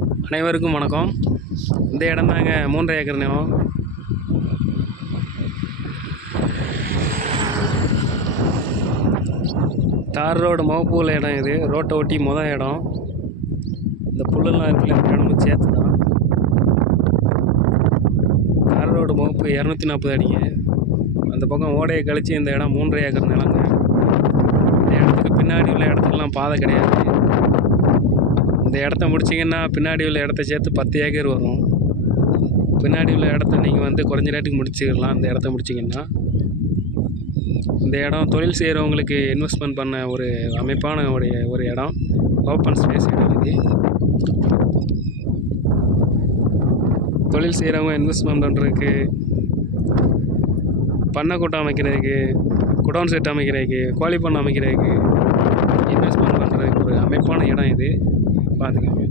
அனைவருக்கும் வணக்கம். இந்த இடம் தாங்க 3 ஏக்கர் நிலம். தார் ரோடு முகப்பு உள்ள இடம் இது. ரோட்டை ஒட்டி இடம். இந்த புல்லெல்லாம் இருக்குல்ல, இந்த இடமும் சேர்த்து தான். தார் ரோடு முகப்பு 240 அடிங்க. அந்த பக்கம் ஓடையை கழித்து இந்த இடம் 3 ஏக்கர் நிலங்க. இந்த இடத்துக்கு பின்னாடி உள்ள இடத்துலலாம் பாதை கிடையாது. இந்த இடத்த முடிச்சிங்கன்னா பின்னாடி உள்ள இடத்த சேர்த்து 10 ஏக்கர் வரும். பின்னாடி உள்ள இடத்த நீங்கள் குறைஞ்ச ரேட்டுக்கு முடிச்சுக்கலாம். இந்த இடத்த முடிச்சிங்கன்னா இந்த இடம் தொழில் செய்கிறவங்களுக்கு இன்வெஸ்ட்மெண்ட் பண்ண ஒரு அமைப்பான ஒரு இடம். ஓப்பன் ஸ்பேஸ் இடம் இது. தொழில் செய்கிறவங்க இன்வெஸ்ட்மெண்ட் பண்ணுறதுக்கு, பண்ணை கூட்டம் அமைக்கிறதுக்கு, குடோன் செட் அமைக்கிறதுக்கு, கோழி பண்ணை அமைக்கிறதுக்கு இன்வெஸ்ட்மெண்ட் பண்ணுறதுக்கு ஒரு அமைப்பான இடம் இது. பார்த்துக்கோங்க.